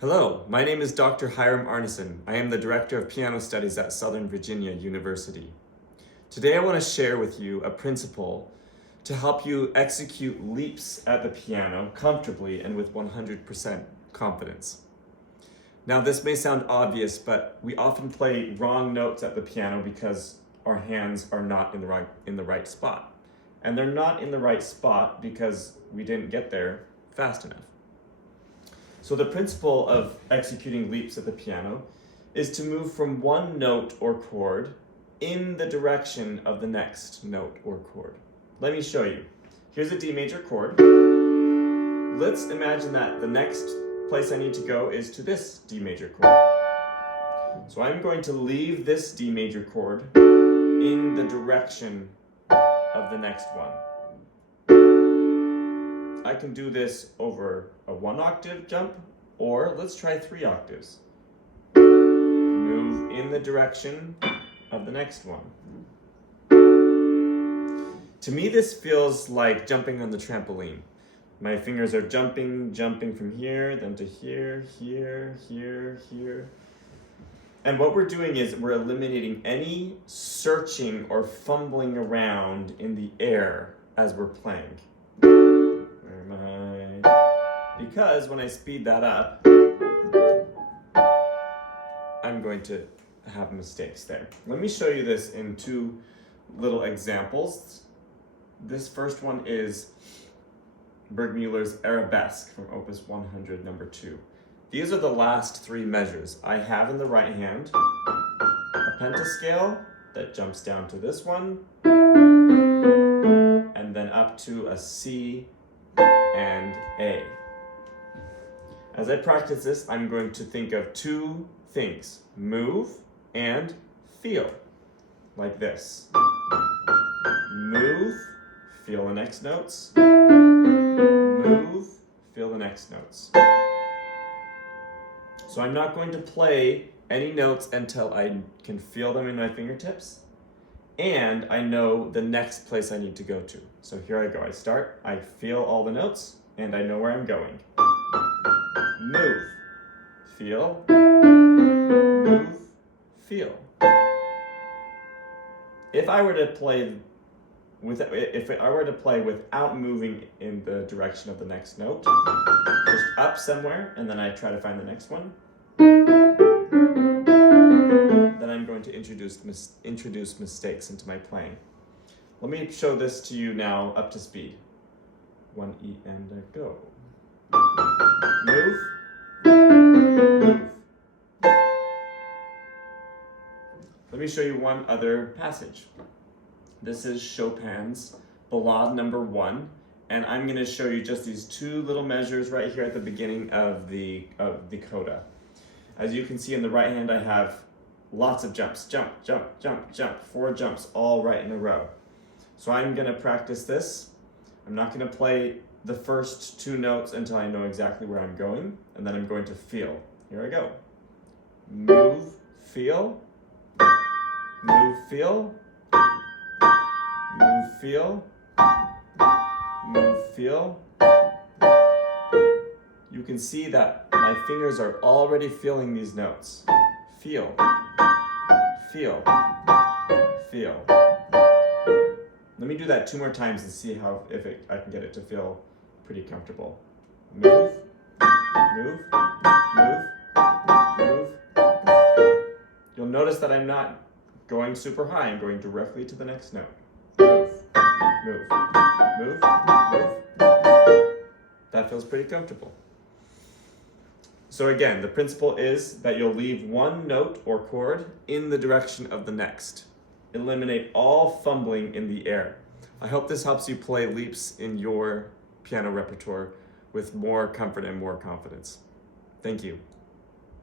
Hello, my name is Dr. Hiram Arnesen. I am the Director of Piano Studies at Southern Virginia University. Today I want to share with you a principle to help you execute leaps at the piano comfortably and with 100% confidence. Now this may sound obvious, but we often play wrong notes at the piano because our hands are not in the right spot. And they're not in the right spot because we didn't get there fast enough. So the principle of executing leaps at the piano is to move from one note or chord in the direction of the next note or chord. Let me show you. Here's a D major chord. Let's imagine that the next place I need to go is to this D major chord. So I'm going to leave this D major chord in the direction of the next one. I can do this over a 1 octave jump, or let's try 3 octaves. Move in the direction of the next one. To me, this feels like jumping on the trampoline. My fingers are jumping from here, then to here, here, here, here. And what we're doing is we're eliminating any searching or fumbling around in the air as we're playing. Because when I speed that up, I'm going to have mistakes there. Let me show you this in 2 little examples. This first one is Bergmüller's Arabesque from Opus 100, number 2. These are the last 3 measures. I have in the right hand a pentascale that jumps down to this one, and then up to a C and A. As I practice this, I'm going to think of 2 things: move and feel, like this. Move, feel the next notes. Move, feel the next notes. So I'm not going to play any notes until I can feel them in my fingertips and I know the next place I need to go to. So here I go. I start, I feel all the notes, and I know where I'm going. Move, feel, move, feel. If I were to play without moving in the direction of the next note, just up somewhere, and then I try to find the next one, then I'm going to introduce mistakes into my playing. Let me show this to you now up to speed. 1 E and a go. Move, move. Let me show you one other passage. This is Chopin's Ballade number 1, and I'm going to show you just these 2 little measures right here at the beginning of the coda. As you can see in the right hand, I have lots of jumps. Jump, jump, jump, jump. 4 jumps all right in a row. So I'm going to practice this. I'm not going to play the first 2 notes until I know exactly where I'm going, and then I'm going to feel. Here I go. Move, feel. Move, feel. Move, feel. Move, feel. You can see that my fingers are already feeling these notes. Feel, feel, feel. Let me do that 2 more times and see I can get it to feel pretty comfortable. Move, move, move, move. You'll notice that I'm not going super high. I'm going directly to the next note. Move, move, move, move. That feels pretty comfortable. So again, the principle is that you'll leave one note or chord in the direction of the next. Eliminate all fumbling in the air. I hope this helps you play leaps in your piano repertoire with more comfort and more confidence. Thank you.